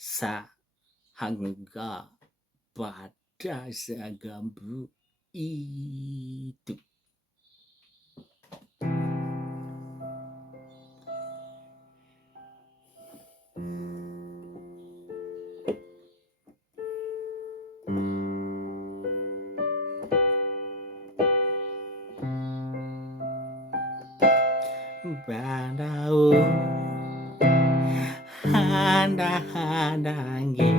sehingga pada segambu itu. Badau handa-handange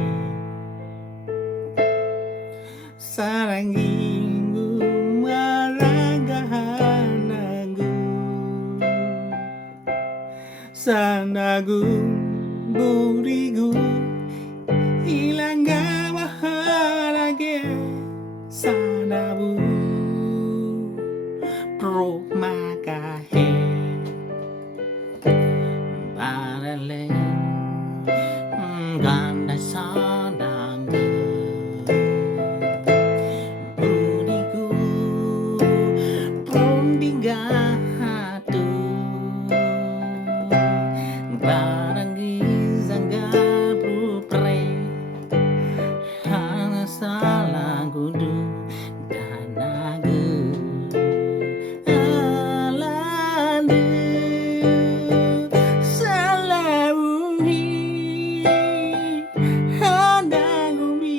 saranginggu maragahananggu sandagu burigu ilanga maharage sanabu promakahe barale ganda sadangga burigu prondingatu barangi zangga prupre hana salah gudu danagu alandu salawuhi handagumi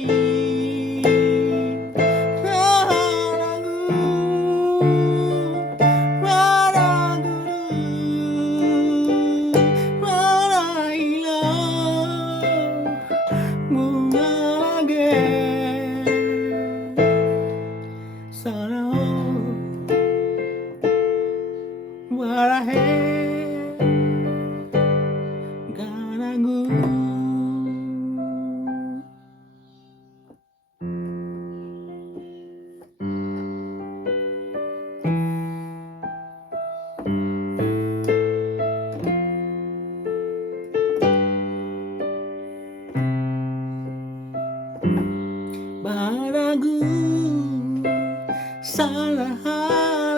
halagu waraguru warailo mungalage sarao warahe ganagu baragu salah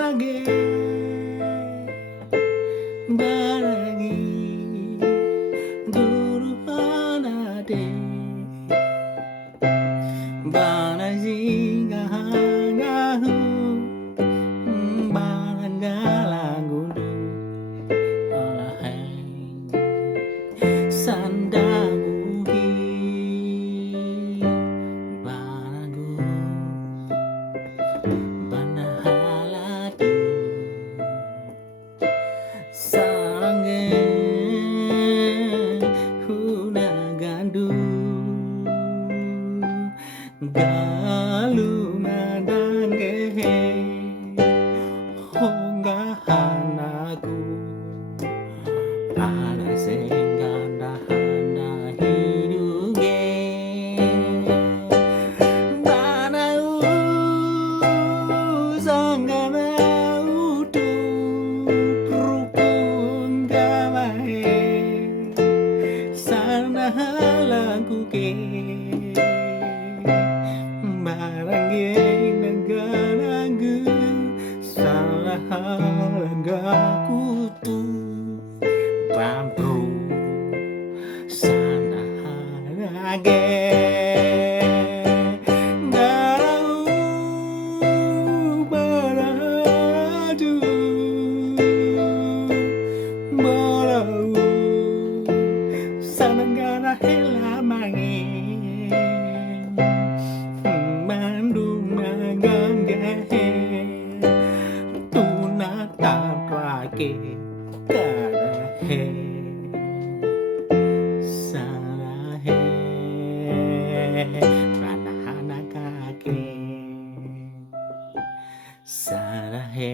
lagi baragi guru anade banaji gahangahu barangalagundu olaheng sandamuhi baragu banahaladu sarange hunagandu galu madange honga hanaku ada sengganda hana hiduge banau sanggana utu rukun gamahe sana lagu ke barangge negaragu salah lagaku tu bambru sana lage darau baraju barau sanagara hela mangi mandu maganggahe tunata prake kadahe salahe pranahana kake salahe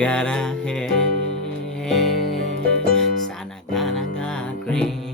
garahe sana gana gagre